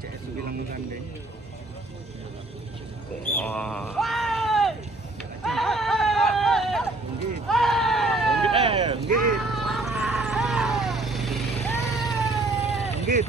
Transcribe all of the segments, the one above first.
CS bilang menggandeng. Oh. Unggit. Unggit.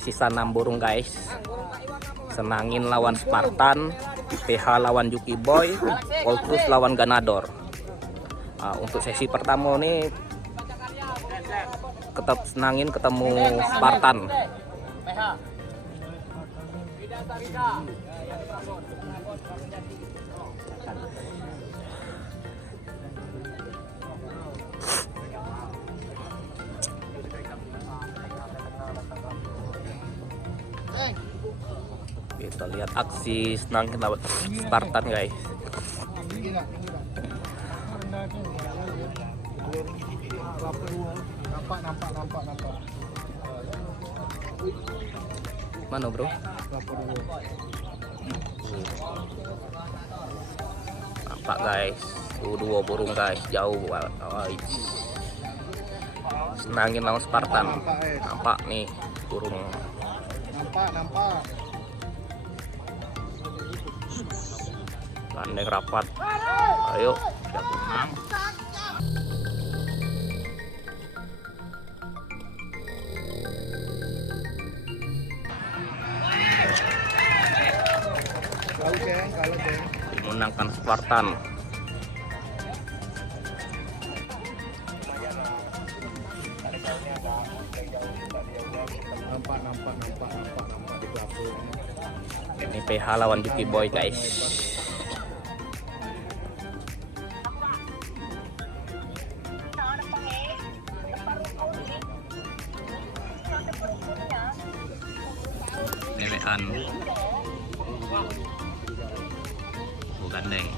Sisa 6 burung guys, Senangin lawan Spartan, PH lawan Juki Boy, Poltus lawan Ganador. Nah, untuk sesi pertama nih Senangin ketemu Spartan. Kita lihat aksi Senangin lawan Spartan guys. Nampak. Mana bro? Nampak guys, dua burung guys, jauh. Senangin lawan Spartan. Nampak nih burung. Nampak. Landeng rapat. Ayo, jagung. Kalau Menangkan Spartan. Nampak di pelapor. Ini PH lawan Juki Boy guys. Lewean gandeng.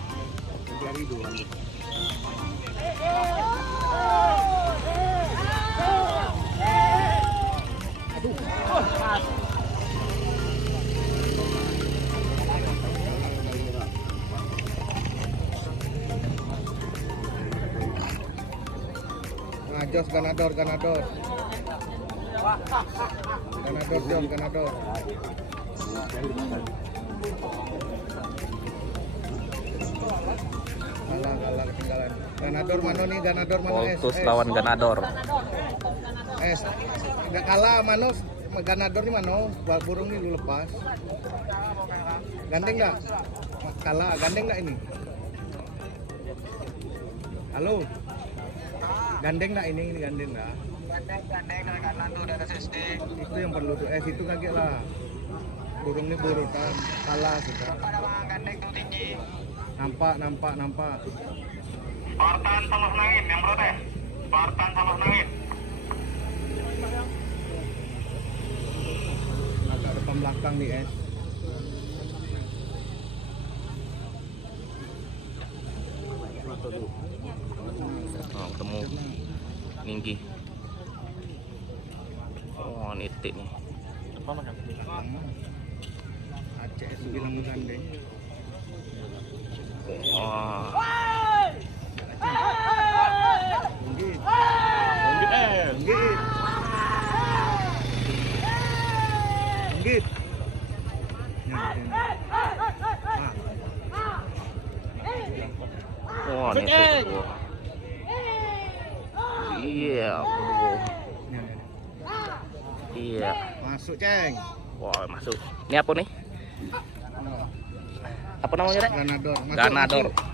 Jos Ganador. Ganador. Kalah ketinggalan. Ganador mana nih? Ganador mana? Poltus lawan Ganador. Nggak kalah mana? Ganador nih mana? Burung nih lu lepas. Gandeng nggak? Kalah. Gandeng nggak ini? Halo. Gandeng nggak ini? Gandeng nggak? Gandeng karena tuh udah ada SD. Itu yang perlu tuh. Itu kaget lah. Burung ini buru kan kalah sudah. Nampak. Spartan sama Senangit yang protes. Spartan sama Senangit. Agak depan belakang nih es. Oh, ketemu Minggu. Oh, nitik nih. Aceh bilang menggandeng. Wah. Unggit. Wah, nitik. Iya, bro. Iya. Masuk, Ceng. Wah, masuk. Ini apa nih? Apa namanya, Rek? Ganador. Masuk, Ganador. masuk.